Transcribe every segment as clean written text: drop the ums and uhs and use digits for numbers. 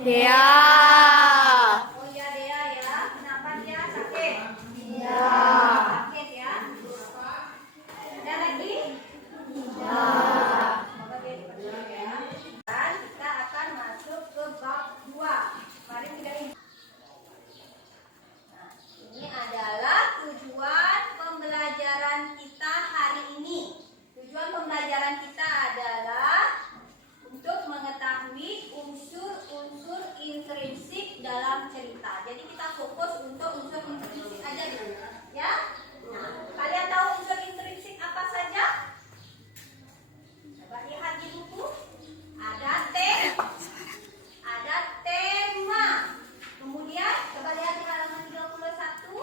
Dea. Oh ya Dea ya. Kenapa dia sakit? Iya. Sakit ya. Ada lagi? Iya. Semoga dia cepat ya. Dan kita akan masuk ke bab 2. Mari kita ini. Nah, ini adalah tujuan pembelajaran kita hari ini. Tujuan pembelajaran kita adalah untuk mengetahui unsur-unsur intrinsik dalam cerita. Jadi kita fokus untuk unsur intrinsik aja dulu, ya. Nah, kalian tahu unsur intrinsik apa saja? Coba lihat di buku. Ada tema. Kemudian coba lihat di halaman 31.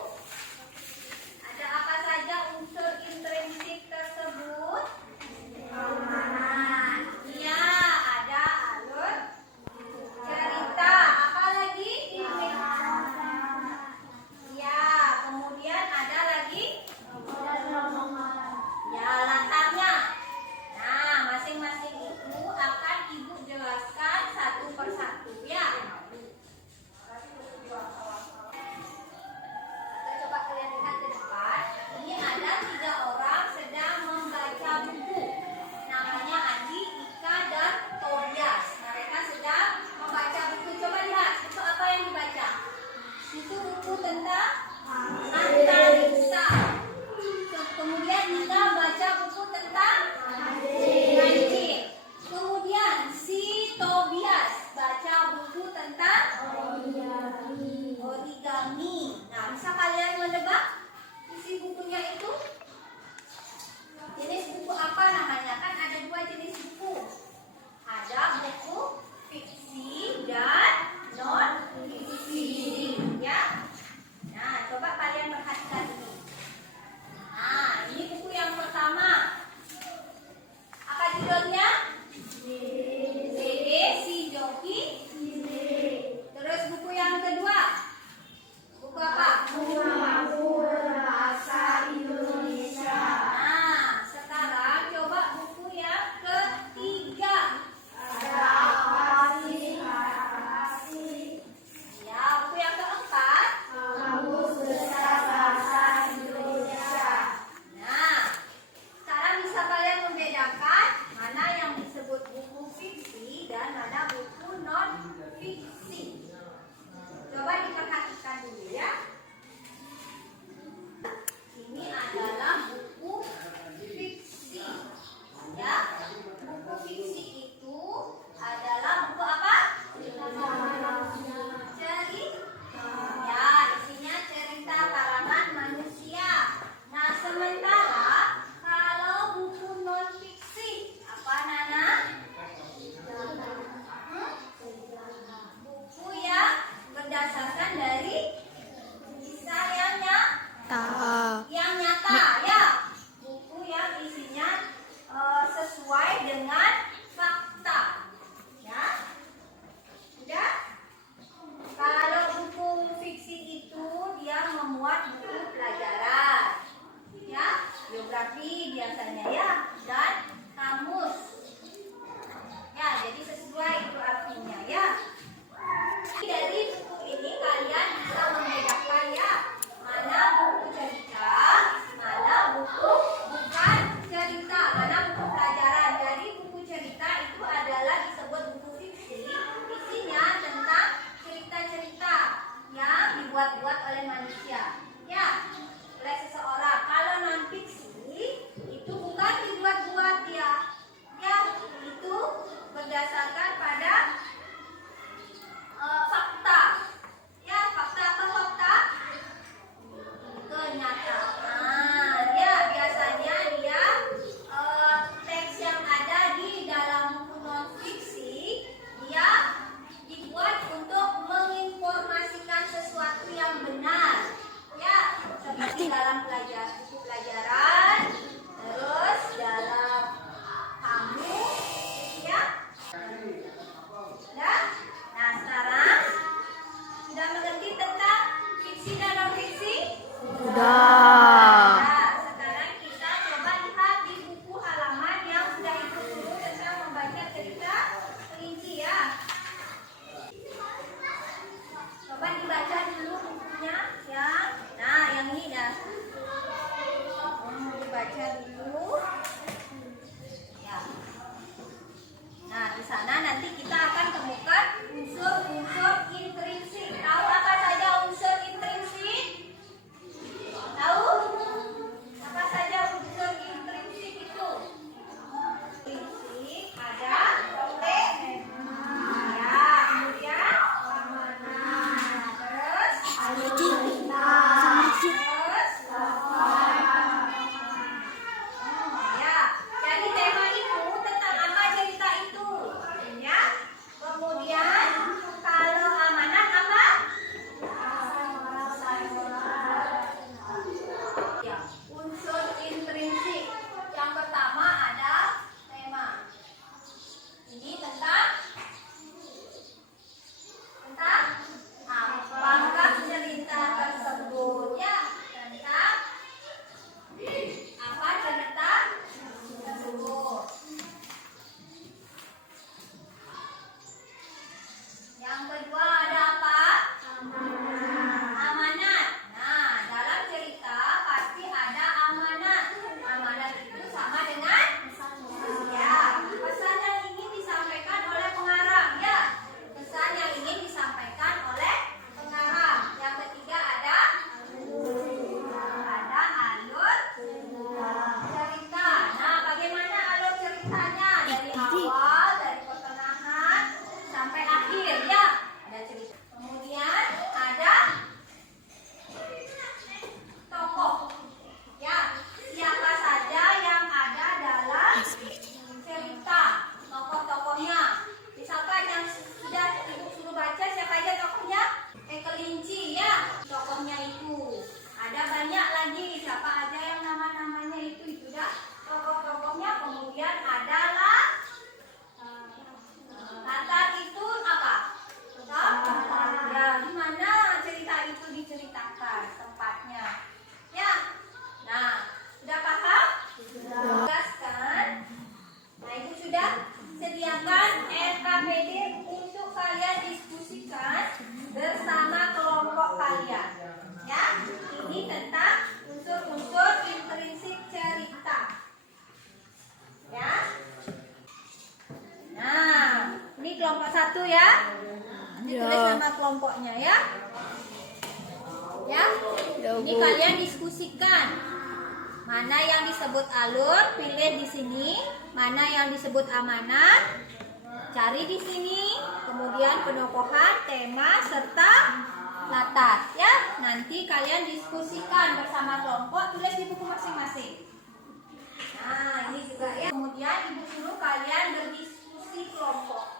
Ada apa saja unsur intrinsik tersebut? Iya, ada alur cerita. Apa lagi? Iya, kemudian ada lagi ya latarnya. Nah, masing-masing itu akan Ibu jelaskan satu persatu ya. Coba kalian lihat ke depan. Ini ada 3 orang sedang membaca buku. Namanya Andi, Ika, dan Tobias. Mereka sedang membaca buku. Coba lihat, buku apa yang dibaca? Itu buku tentang antariksa. Kemudian Ika baca buku tentang anjing. Kemudian si Tobias baca buku tentang origami. Nah, bisa kalian menebak isi bukunya itu? Jenis buku apa namanya? Kan ada 2 jenis buku. Ada buku fiksi dan non fiksi, ya. Nah, coba kalian perhatikan ini. Nah, ini buku yang pertama. Apa judulnya? Dede si Joki. Terus buku yang kedua. Buku apa? Nah, sekarang coba buku yang ketiga. Ya, buku yang keempat. Nah, sekarang bisa kalian membedakan mana yang disebut buku fiksi dan mana buku non fiksi. Coba diperhatikan dulu ya. Ini adalah buku fiksi. Ya, buku fiksi itu adalah buku apa? Cerita. Ya, isinya cerita karangan manusia. Nah, sementara kalau buku non fiksi apa Nana? Buku yang berdasarkan dari kisah yang nyata ya. Buku yang isinya sesuai dengan mana nanti kita akan temukan unsur-unsur intrinsik. Tahu apa saja unsur intrinsik? Tahu? Apa saja unsur intrinsik itu? Intrinsik ada ya, kemudian ya, jadi tema itu tentang apa cerita itu, ya. Kemudian kalau amanat apa? Ya, unsur intrinsik. Yang pertama ada tema. Ini tentang apakah cerita tersebut, ya, tentang apa cerita tersebut. Yang kedua ada apa? Amanat. Nah, dalam cerita pasti ada amanat. Amanat itu sama dengan ya, pesan yang ingin disampaikan oleh pengarang, ya. Pesan yang ingin disampaikan oleh pengarang. Yang ketiga ada alur cerita. Nah, bagaimana alur ceritanya? Dari awal, dari pertengahan sampai akhir, ya. Ada cerita. Kemudian ada tokoh. Ya, siapa saja yang ada dalam cerita. Tokoh-tokohnya. Misalkan yang sudah ibu suruh baca, siapa aja tokohnya? Kelinci, ya. Tokohnya itu. Ada banyak lagi. Siapa aja yang nama-namanya itu dah tokoh-tokohnya. Kemudian adalah latar itu apa? Ya, di mana cerita itu diceritakan tempatnya. Ya. Nah, sudah paham? Jelaskan. Nah, ibu sudah sediakan RKPD untuk kalian diskusikan bersama kelompok kalian. Ya, ini tentang unsur-unsur intrinsik cerita. Ya. Nah, ini kelompok 1, ya. Ditulis nama kelompoknya, ya. Ya. Ini kalian diskusikan. Mana yang disebut alur, pilih di sini. Mana yang disebut amanat, cari di sini. Kemudian penokohan, tema, serta latar, ya. Nanti kalian diskusikan bersama kelompok, tulis di buku masing-masing. Nah, ini juga, ya. Kemudian ibu suruh kalian berdiskusi kelompok.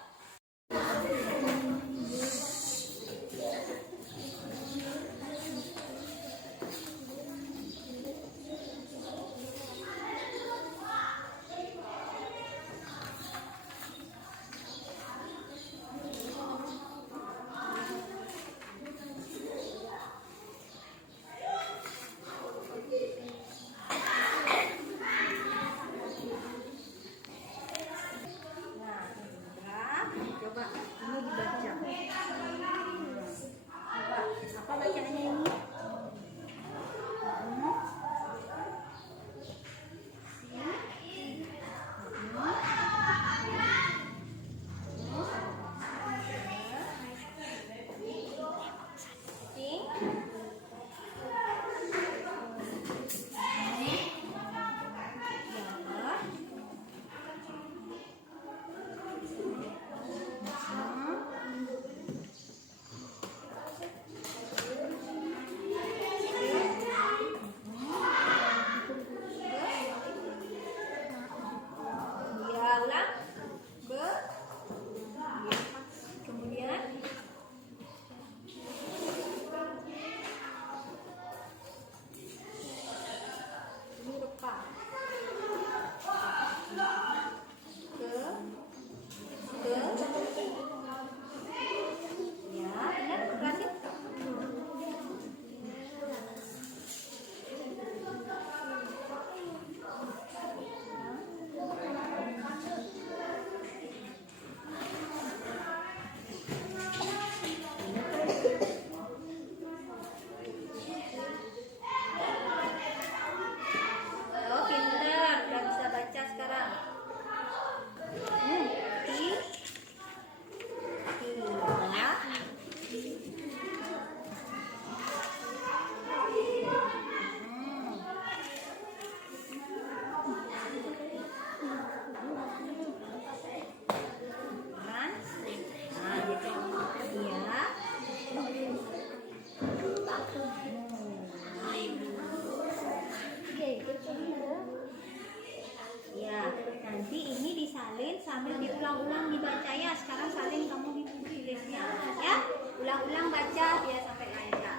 belum dibaca ya, sekarang saling kamu tulisnya ya. Ulang-ulang baca biar sampai lancar.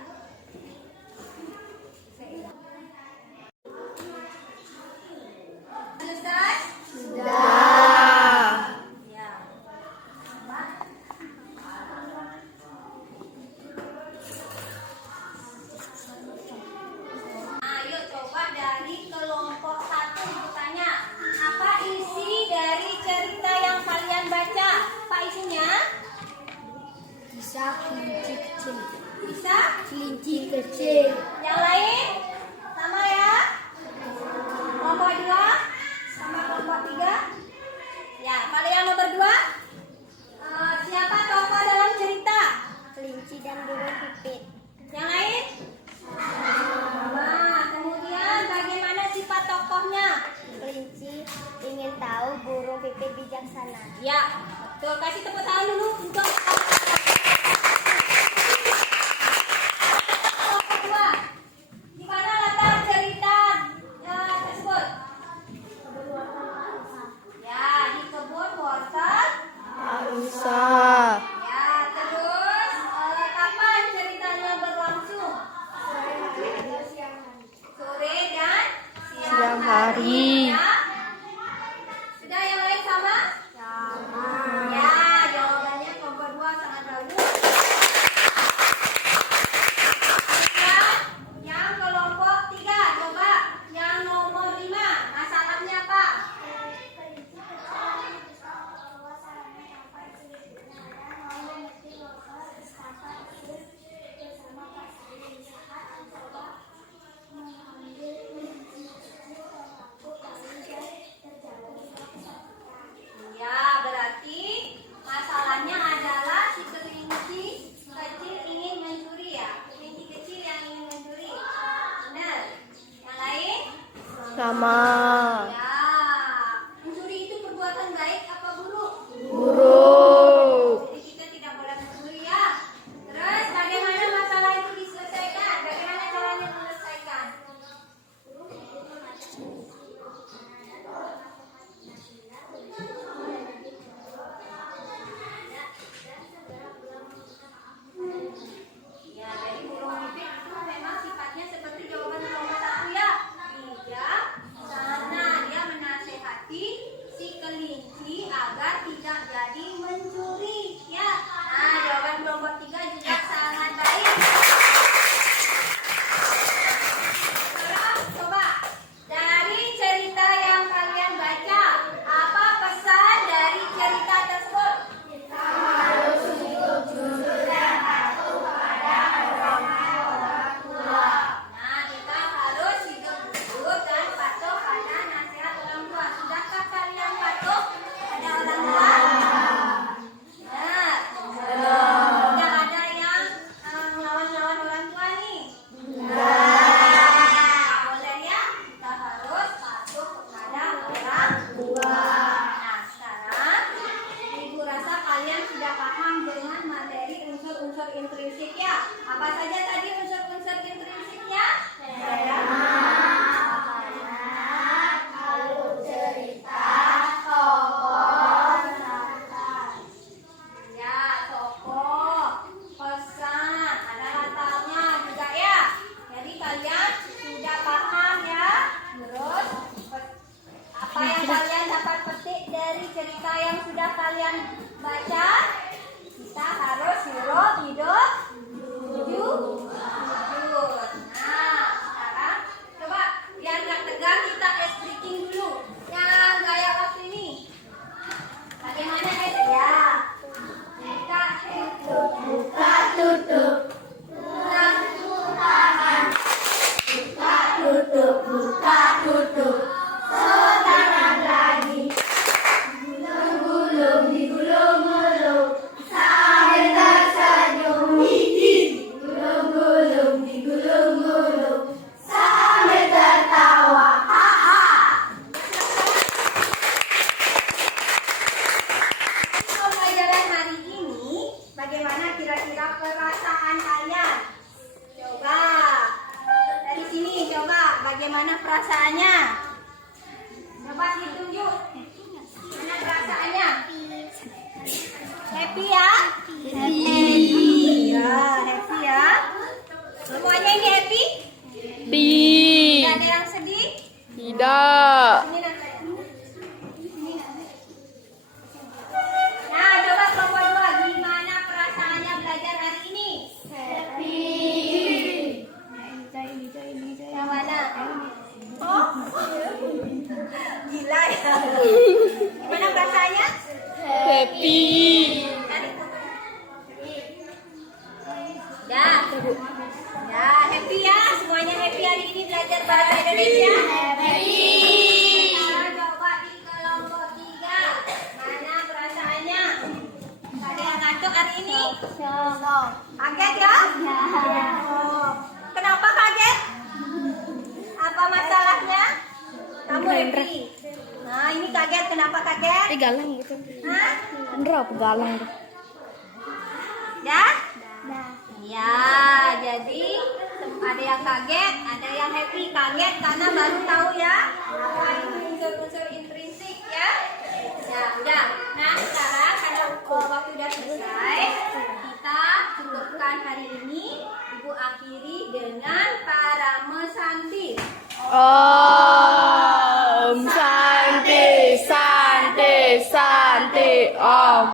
Selesai? Sudah. Ya. Ayo coba dari kelompok 1 ditanya. Apa isi dari cerita yang kalian baca? Apa isinya? Kisah kelinci kecil. Bisa? Kelinci kecil. Yang lain? Sama ya? Kelompok 2 sama kelompok 3? Ya, kalau yang nomor 2? Siapa tokoh dalam cerita? Kelinci dan burung pipit. Yang lain? Nah, kemudian bagaimana sifat tokohnya? Kelinci ingin tahu, burung pipit bijaksana. Ya, betul. Kasih tepuk tangan dulu untuk tokoh 2. Di mana latar cerita tersebut? Ya, di kebun wortel. Bisa. Ya, terus kapan ceritanya berlangsung? Sore dan siang hari. Ya. Sudah, yang lain sama? Ya, jawabannya kelompok 2 sangat bagus. Kemudian yang kelompok 3, coba yang nomor 5, masalahnya apa? Ya, berarti masalahnya adalah si kelinci kecil ingin mencuri ya. Kelinci kecil yang ingin mencuri. Benar. Yang lain? Sama. Ya. Mencuri itu perbuatan baik apa buruk? Burung. Jadi kita tidak boleh mencuri ya. Terus bagaimana masalah itu diselesaikan? Bagaimana caranya menyelesaikan? Ya, jadi burung pipit itu memang sifatnya seperti jawaban nomor 1 ya. Bijak, sana dia menasehati si kelinci agar tidak jadi mencuri ya. Nah, jawaban kelompok 3 juga sangat baik. Sekarang coba dari cerita yang kalian baca, apa pesan dari cerita tersebut? Nah, kita harus hidup jujur dan patuh pada nasihat orang tua. Sudahkah kalian patuh pada orang tua? Benar. Tidak ada yang melawan-lawan orang tua nih. Tidak boleh ya. Kita harus patuh kepada orang tua. Nah, sekarang Ibu rasa kalian sudah paham dengan materi unsur-unsur intrinsik ya. Apa saja tadi unsur-unsur intrinsiknya? Ya, tokoh, pesan, ada latarnya juga ya. Jadi kalian sudah paham ya. Terus apa yang kalian dapat petik dari cerita yang sudah kalian baca? Kita harus hidup jujur. Nah, sekarang coba biar nggak tegang kita ice breaking dulu. Yang gaya waktu ini. Bagaimana guys? Ya. Buka tutup. Buka tutup. Satu tangan. Buka tutup. Buka tutup. Sekarang lagi. Gulung-gulung digulung-gulung sambil tersenyum. Gulung-gulung digulung-gulung sambil tertawa. Pembelajaran hari ini, bagaimana kira-kira perasaan kalian? Coba dari sini, coba bagaimana perasaannya? Coba ditunjuk. Mana perasaannya? Happy ya? Happy. Ya, happy ya. Semuanya ini happy? Tidak ada yang sedih? Tidak. Ini nanti. Nah, coba kelompok 2. Gimana perasaannya belajar hari ini? Happy. Yang mana? Oh, gila ya. Gimana perasaannya? Happy. Ya. Ya, happy ya. Semuanya happy hari ini belajar bahasa Indonesia. Happy. Sekarang coba di kelompok 3. Mana perasaannya? Ada yang ngantuk hari ini? Kaget ya? Oh. Kenapa kaget? Apa masalahnya? Kamu happy. Nah, ini kaget. Kenapa kaget? Galang gitu. Hah? Bener apa galang tuh? Ya? Ya, jadi ada yang kaget, ada yang happy. Kaget karena baru tahu ya apa itu unsur-unsur intrinsik ya. Ya, udah. Nah, sekarang karena waktu udah selesai, kita cukupkan hari ini. Ibu akhiri dengan Parama Santi. Om Santi, Santi, Santi, Om.